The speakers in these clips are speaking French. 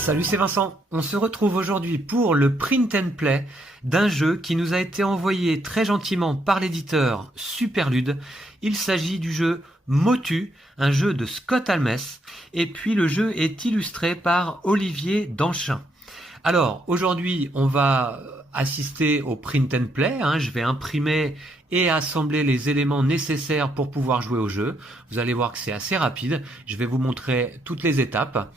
Salut, c'est Vincent. On se retrouve aujourd'hui pour le print and play d'un jeu qui nous a été envoyé très gentiment par l'éditeur Superlude. Il s'agit du jeu Motu, un jeu de Scott Almes, et puis le jeu est illustré par Olivier Danchin. Alors, aujourd'hui, on va assister au print and play. Je vais imprimer et assembler les éléments nécessaires pour pouvoir jouer au jeu. Vous allez voir que c'est assez rapide. Je vais vous montrer toutes les étapes.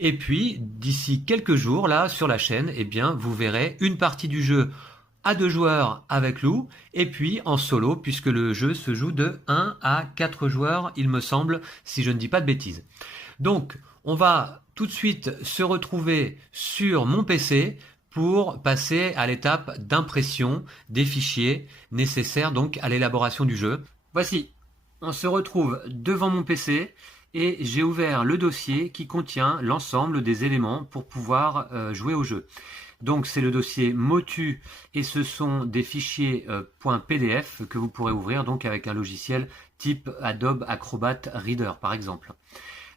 Et puis, d'ici quelques jours, là, sur la chaîne, eh bien, vous verrez une partie du jeu à 2 joueurs avec Lou, et puis en solo, puisque le jeu se joue de 1 à 4 joueurs, il me semble, si je ne dis pas de bêtises. Donc, on va tout de suite se retrouver sur mon PC pour passer à l'étape d'impression des fichiers nécessaires donc à l'élaboration du jeu. Voici, on se retrouve devant mon PC et j'ai ouvert le dossier qui contient l'ensemble des éléments pour pouvoir jouer au jeu. Donc c'est le dossier Motu et ce sont des fichiers .pdf que vous pourrez ouvrir donc avec un logiciel type Adobe Acrobat Reader par exemple.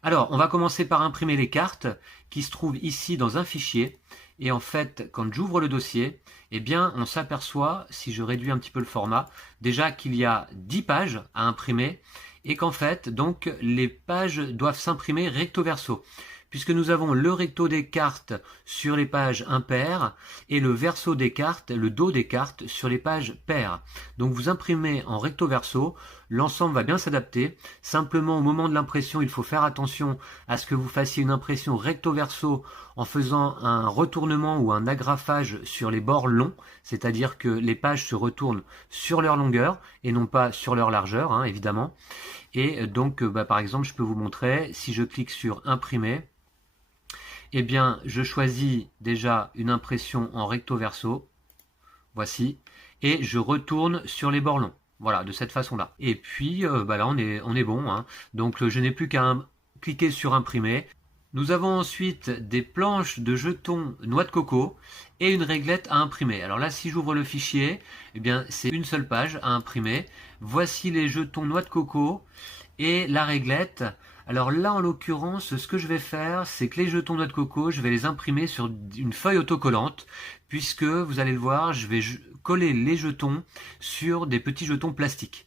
Alors on va commencer par imprimer les cartes qui se trouvent ici dans un fichier. Et en fait, quand j'ouvre le dossier, eh bien, on s'aperçoit, si je réduis un petit peu le format, déjà qu'il y a 10 pages à imprimer et qu'en fait, donc, les pages doivent s'imprimer recto verso. Puisque nous avons le recto des cartes sur les pages impaires et le verso des cartes, le dos des cartes sur les pages paires. Donc vous imprimez en recto verso, l'ensemble va bien s'adapter. Simplement au moment de l'impression, il faut faire attention à ce que vous fassiez une impression recto verso en faisant un retournement ou un agrafage sur les bords longs, c'est-à-dire que les pages se retournent sur leur longueur et non pas sur leur largeur, évidemment. Et donc par exemple, je peux vous montrer, si je clique sur imprimer, eh bien, je choisis déjà une impression en recto verso, voici, et je retourne sur les bords longs, voilà, de cette façon-là. Et puis, là, on est bon, donc je n'ai plus qu'à cliquer sur imprimer. Nous avons ensuite des planches de jetons noix de coco et une réglette à imprimer. Alors là, si j'ouvre le fichier, eh bien, c'est une seule page à imprimer. Voici les jetons noix de coco et la réglette. Alors là, en l'occurrence, ce que je vais faire, c'est que les jetons noix de coco, je vais les imprimer sur une feuille autocollante, puisque, vous allez le voir, je vais coller les jetons sur des petits jetons plastiques.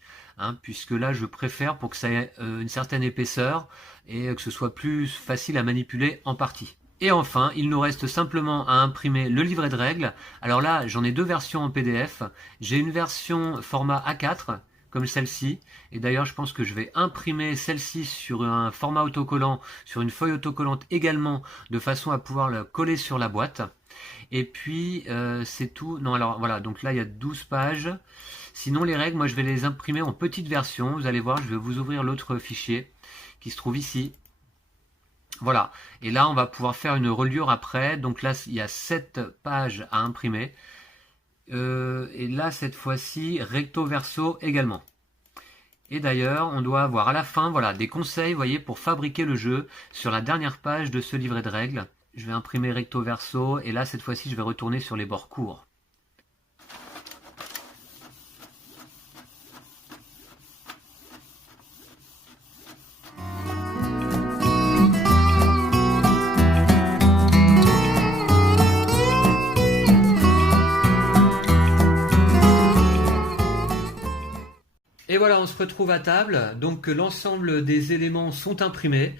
Puisque là, je préfère pour que ça ait une certaine épaisseur et que ce soit plus facile à manipuler en partie. Et enfin, il nous reste simplement à imprimer le livret de règles. Alors là, j'en ai 2 versions en PDF. J'ai une version format A4, comme celle-ci, et d'ailleurs je pense que je vais imprimer celle-ci sur un format autocollant, sur une feuille autocollante également, de façon à pouvoir le coller sur la boîte. Et puis c'est tout. Non, alors voilà, donc là il y a 12 pages. Sinon les règles, moi je vais les imprimer en petite version. Vous allez voir, je vais vous ouvrir l'autre fichier qui se trouve ici. Voilà, et là on va pouvoir faire une reliure après. Donc là il y a 7 pages à imprimer. Et là cette fois-ci recto verso également. Et d'ailleurs on doit avoir à la fin des conseils, voyez, pour fabriquer le jeu sur la dernière page de ce livret de règles. Je vais imprimer recto verso et là cette fois-ci je vais retourner sur les bords courts. Et voilà, on se retrouve à table, donc l'ensemble des éléments sont imprimés.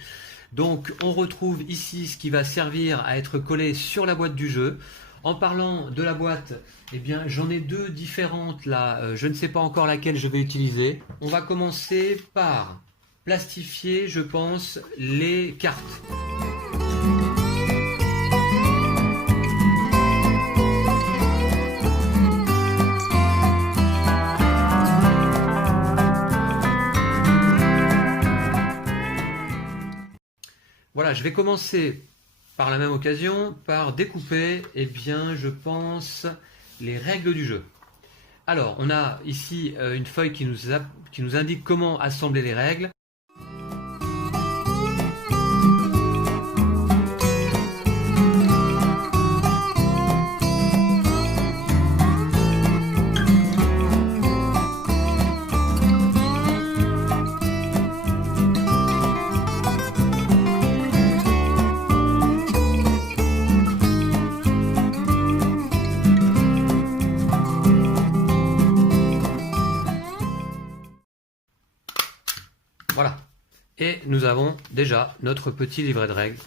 Donc on retrouve ici ce qui va servir à être collé sur la boîte du jeu. En parlant de la boîte, eh bien j'en ai 2 différentes là, je ne sais pas encore laquelle je vais utiliser. On va commencer par plastifier, je pense, les cartes. Voilà, je vais commencer par la même occasion par découper, eh bien, je pense, les règles du jeu. Alors, on a ici une feuille qui nous indique comment assembler les règles. Et nous avons déjà notre petit livret de règles.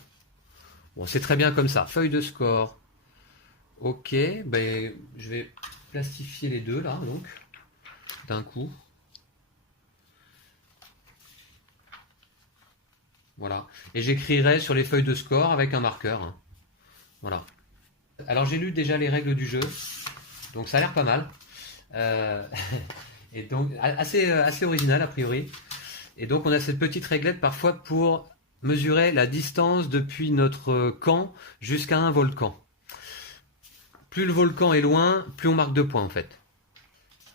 Bon, c'est très bien comme ça. Feuille de score. Ok, ben, je vais plastifier les deux là, donc, d'un coup. Voilà. Et j'écrirai sur les feuilles de score avec un marqueur. Hein. Voilà. Alors j'ai lu déjà les règles du jeu, donc ça a l'air pas mal. Et donc assez original a priori. Et donc on a cette petite réglette parfois pour mesurer la distance depuis notre camp jusqu'à un volcan. Plus le volcan est loin, plus on marque 2 points en fait.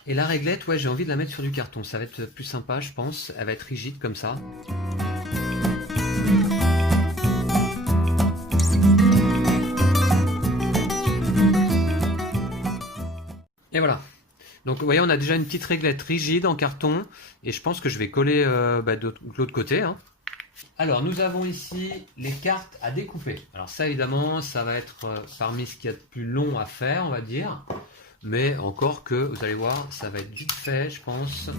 Et la réglette, ouais, j'ai envie de la mettre sur du carton. Ça va être plus sympa, je pense. Elle va être rigide comme ça. Et voilà. Donc vous voyez, on a déjà une petite réglette rigide en carton. Et je pense que je vais coller de l'autre côté. Hein. Alors nous avons ici les cartes à découper. Alors ça évidemment, ça va être parmi ce qu'il y a de plus long à faire, on va dire. Mais encore que, vous allez voir, ça va être vite fait, je pense.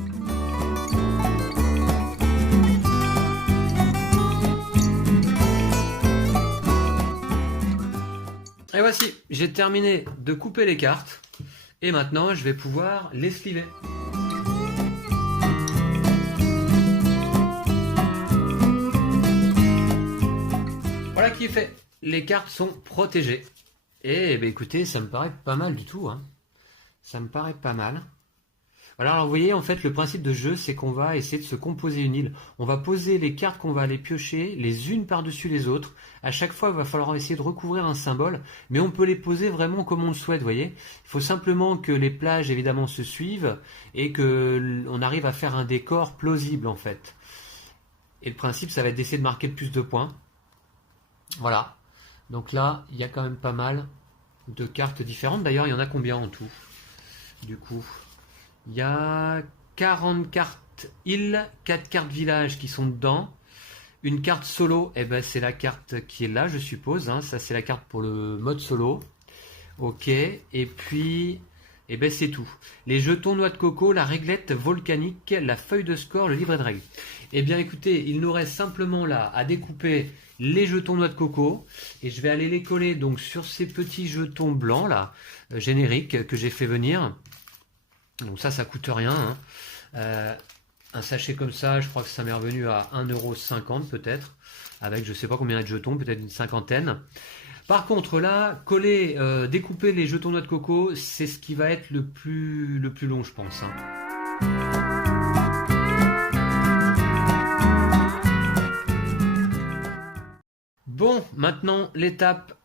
Et voici, j'ai terminé de couper les cartes. Et maintenant, je vais pouvoir les sliver. Voilà qui est fait. Les cartes sont protégées. Et ben, écoutez, ça me paraît pas mal du tout. Hein. Ça me paraît pas mal. Voilà, alors vous voyez, en fait, le principe de jeu, c'est qu'on va essayer de se composer une île. On va poser les cartes qu'on va aller piocher, les unes par-dessus les autres. À chaque fois, il va falloir essayer de recouvrir un symbole, mais on peut les poser vraiment comme on le souhaite, vous voyez. Il faut simplement que les plages, évidemment, se suivent et qu'on arrive à faire un décor plausible, en fait. Et le principe, ça va être d'essayer de marquer le plus de points. Voilà. Donc là, il y a quand même pas mal de cartes différentes. D'ailleurs, il y en a combien en tout ? Du coup, il y a 40 cartes îles, 4 cartes village qui sont dedans. Une carte solo, eh ben, c'est la carte qui est là, je suppose. Hein. Ça, c'est la carte pour le mode solo. Ok, et puis, eh ben, c'est tout. Les jetons noix de coco, la réglette volcanique, la feuille de score, le livret de règles. Eh bien, écoutez, il nous reste simplement là à découper les jetons noix de coco. Et je vais aller les coller donc sur ces petits jetons blancs là, génériques, que j'ai fait venir. Donc ça coûte rien. Hein. Un sachet comme ça, je crois que ça m'est revenu à 1,50 € peut-être, avec je sais pas combien de jetons, peut-être une cinquantaine. Par contre là, coller, découper les jetons noix de coco, c'est ce qui va être le plus long, je pense. Hein. Bon, maintenant l'étape.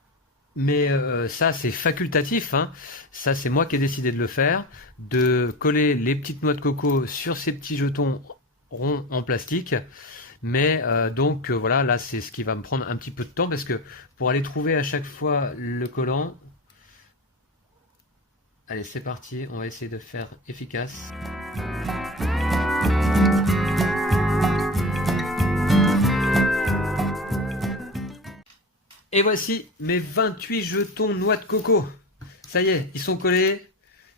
Mais ça, c'est facultatif. Hein. Ça, c'est moi qui ai décidé de le faire. De coller les petites noix de coco sur ces petits jetons ronds en plastique. Mais donc, voilà, là, c'est ce qui va me prendre un petit peu de temps. Parce que pour aller trouver à chaque fois le collant... Allez, c'est parti. On va essayer de faire efficace. Et voici mes 28 jetons noix de coco. Ça y est, ils sont collés.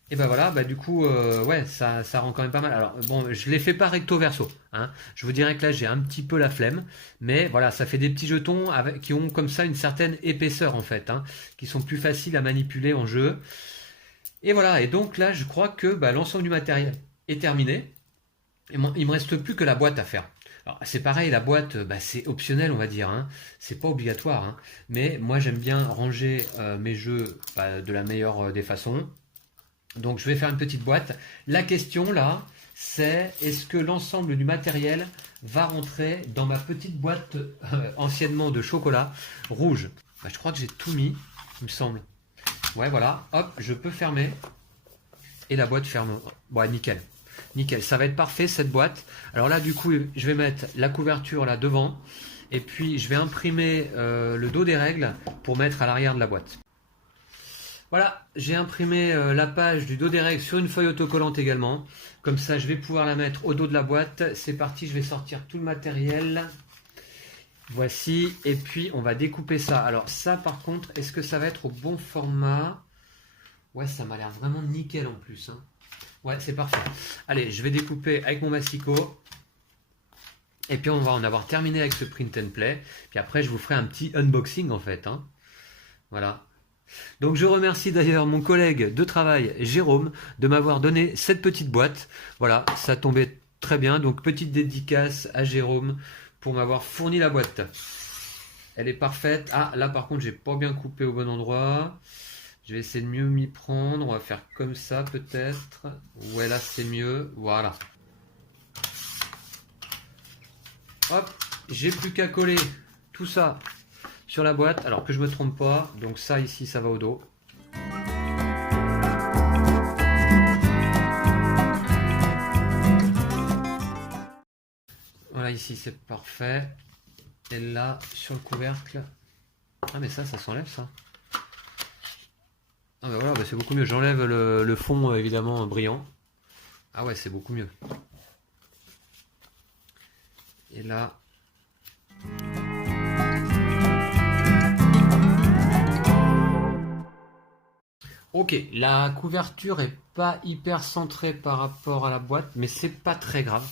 Et ben voilà, du coup, ouais, ça rend quand même pas mal. Alors bon, je les fais pas recto verso. Hein. Je vous dirais que là, j'ai un petit peu la flemme. Mais voilà, ça fait des petits jetons qui ont comme ça une certaine épaisseur en fait. Hein, qui sont plus faciles à manipuler en jeu. Et voilà, et donc là, je crois que l'ensemble du matériel est terminé. Et il me reste plus que la boîte à faire. Alors, c'est pareil, la boîte, c'est optionnel, on va dire. Hein. C'est pas obligatoire. Hein. Mais moi, j'aime bien ranger mes jeux de la meilleure des façons. Donc, je vais faire une petite boîte. La question, là, c'est est-ce que l'ensemble du matériel va rentrer dans ma petite boîte anciennement de chocolat rouge. Je crois que j'ai tout mis, il me semble. Ouais, voilà. Hop, je peux fermer. Et la boîte ferme. Bon, nickel. Nickel, ça va être parfait cette boîte. Alors là du coup je vais mettre la couverture là devant et puis je vais imprimer le dos des règles pour mettre à l'arrière de la boîte. Voilà, j'ai imprimé la page du dos des règles sur une feuille autocollante également. Comme ça je vais pouvoir la mettre au dos de la boîte. C'est parti, je vais sortir tout le matériel. Voici, et puis on va découper ça. Alors ça par contre, est-ce que ça va être au bon format? Ouais, ça m'a l'air vraiment nickel en plus. Hein. Ouais, c'est parfait. Allez, je vais découper avec mon massicot. Et puis on va en avoir terminé avec ce print and play. Puis après je vous ferai un petit unboxing en fait, hein. Voilà. Donc je remercie d'ailleurs mon collègue de travail Jérôme de m'avoir donné cette petite boîte. Voilà, ça tombait très bien. Donc petite dédicace à Jérôme pour m'avoir fourni la boîte. Elle est parfaite. Ah là par contre j'ai pas bien coupé au bon endroit. Je vais essayer de mieux m'y prendre. On va faire comme ça peut-être. Ouais, là c'est mieux. Voilà. Hop, j'ai plus qu'à coller tout ça sur la boîte. Alors que je me trompe pas. Donc ça ici, ça va au dos. Voilà, ici c'est parfait. Et là, sur le couvercle. Ah mais ça s'enlève ça. Ah bah voilà, bah c'est beaucoup mieux. J'enlève le fond évidemment brillant. Ah ouais, c'est beaucoup mieux. Et là. Ok, la couverture est pas hyper centrée par rapport à la boîte, mais c'est pas très grave.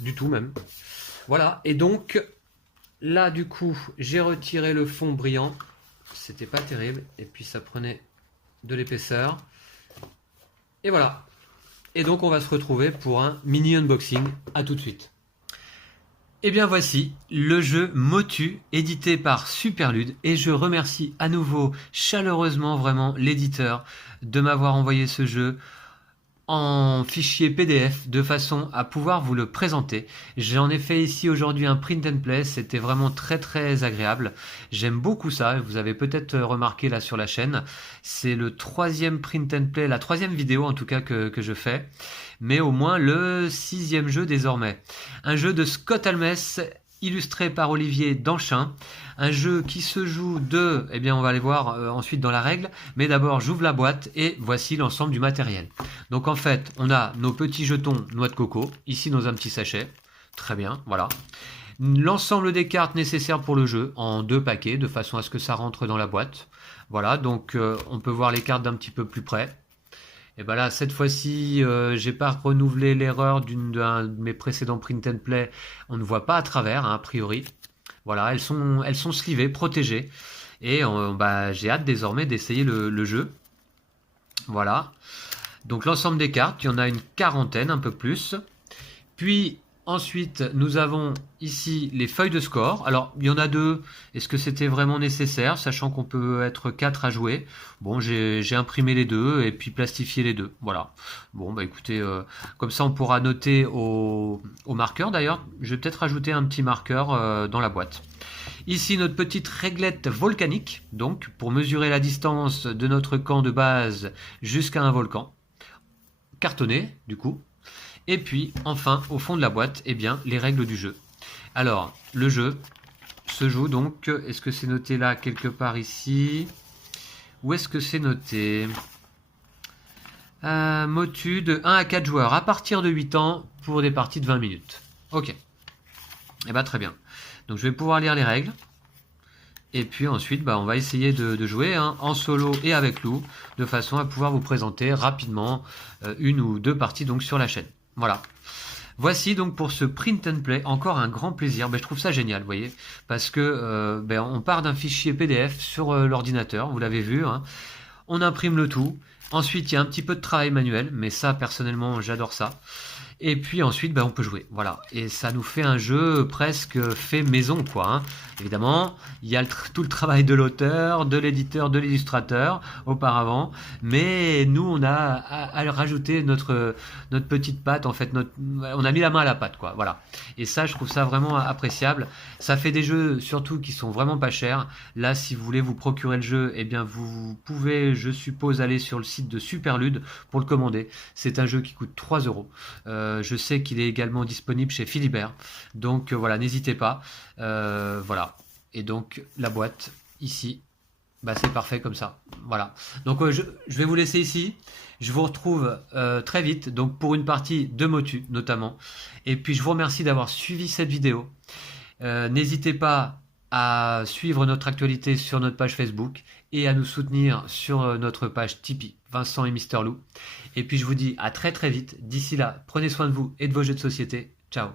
Du tout même. Voilà, et donc là du coup, j'ai retiré le fond brillant. C'était pas terrible. Et puis ça prenait de l'épaisseur. Et voilà. Et donc on va se retrouver pour un mini unboxing. À tout de suite. Et bien voici le jeu Motu édité par Superlude et je remercie à nouveau chaleureusement vraiment l'éditeur de m'avoir envoyé ce jeu en fichier PDF de façon à pouvoir vous le présenter. J'en ai fait ici aujourd'hui un print and play, c'était vraiment très agréable. J'aime beaucoup ça, vous avez peut-être remarqué là sur la chaîne. C'est le 3e print and play, la 3e vidéo en tout cas que je fais, mais au moins le 6e jeu désormais. Un jeu de Scott Almes illustré par Olivier Danchin, un jeu qui se joue de, eh bien on va aller voir ensuite dans la règle, mais d'abord j'ouvre la boîte et voici l'ensemble du matériel. Donc en fait on a nos petits jetons noix de coco, ici dans un petit sachet, très bien, voilà. L'ensemble des cartes nécessaires pour le jeu en 2 paquets, de façon à ce que ça rentre dans la boîte. Voilà, donc on peut voir les cartes d'un petit peu plus près. Et ben là, cette fois-ci, j'ai pas renouvelé l'erreur d'un de mes précédents print and play. On ne voit pas à travers, hein, a priori. Voilà, elles sont slivées, protégées. Et j'ai hâte désormais d'essayer le jeu. Voilà. Donc l'ensemble des cartes, il y en a une quarantaine, un peu plus. Puis ensuite, nous avons ici les feuilles de score. Alors, il y en a 2. Est-ce que c'était vraiment nécessaire, sachant qu'on peut être 4 à jouer? Bon, j'ai imprimé les 2 et puis plastifié les 2. Voilà. Bon, bah écoutez, comme ça, on pourra noter au marqueur. D'ailleurs, je vais peut-être rajouter un petit marqueur dans la boîte. Ici, notre petite réglette volcanique, donc, pour mesurer la distance de notre camp de base jusqu'à un volcan. Cartonné, du coup. Et puis, enfin, au fond de la boîte, eh bien, les règles du jeu. Alors, le jeu se joue donc, est-ce que c'est noté là, quelque part ici? Où est-ce que c'est noté? Motu de 1 à 4 joueurs, à partir de 8 ans, pour des parties de 20 minutes. Ok. Eh bien, très bien. Donc, je vais pouvoir lire les règles. Et puis ensuite, on va essayer de jouer en solo et avec Lou, de façon à pouvoir vous présenter rapidement 1 ou 2 parties donc sur la chaîne. Voilà. Voici donc pour ce print and play, encore un grand plaisir. Je trouve ça génial, vous voyez, parce que on part d'un fichier PDF sur l'ordinateur, vous l'avez vu, hein. On imprime le tout. Ensuite, il y a un petit peu de travail manuel, mais ça, personnellement, j'adore ça. Et puis ensuite, on peut jouer. Voilà. Et ça nous fait un jeu presque fait maison, quoi, hein. Évidemment, il y a tout le travail de l'auteur, de l'éditeur, de l'illustrateur auparavant. Mais nous, on a à rajouter notre petite patte. En fait, on a mis la main à la pâte, quoi. Voilà. Et ça, je trouve ça vraiment appréciable. Ça fait des jeux, surtout, qui sont vraiment pas chers. Là, si vous voulez vous procurer le jeu, eh bien, vous pouvez, je suppose, aller sur le site de Superlude pour le commander. C'est un jeu qui coûte 3 €. Je sais qu'il est également disponible chez Philibert. Donc voilà, n'hésitez pas. Voilà. Et donc la boîte ici, c'est parfait comme ça. Voilà. Donc je vais vous laisser ici. Je vous retrouve très vite donc pour une partie de Motu notamment. Et puis je vous remercie d'avoir suivi cette vidéo. N'hésitez pas à suivre notre actualité sur notre page Facebook et à nous soutenir sur notre page Tipeee, Vincent et Mister Lou. Et puis je vous dis à très vite. D'ici là, prenez soin de vous et de vos jeux de société. Ciao.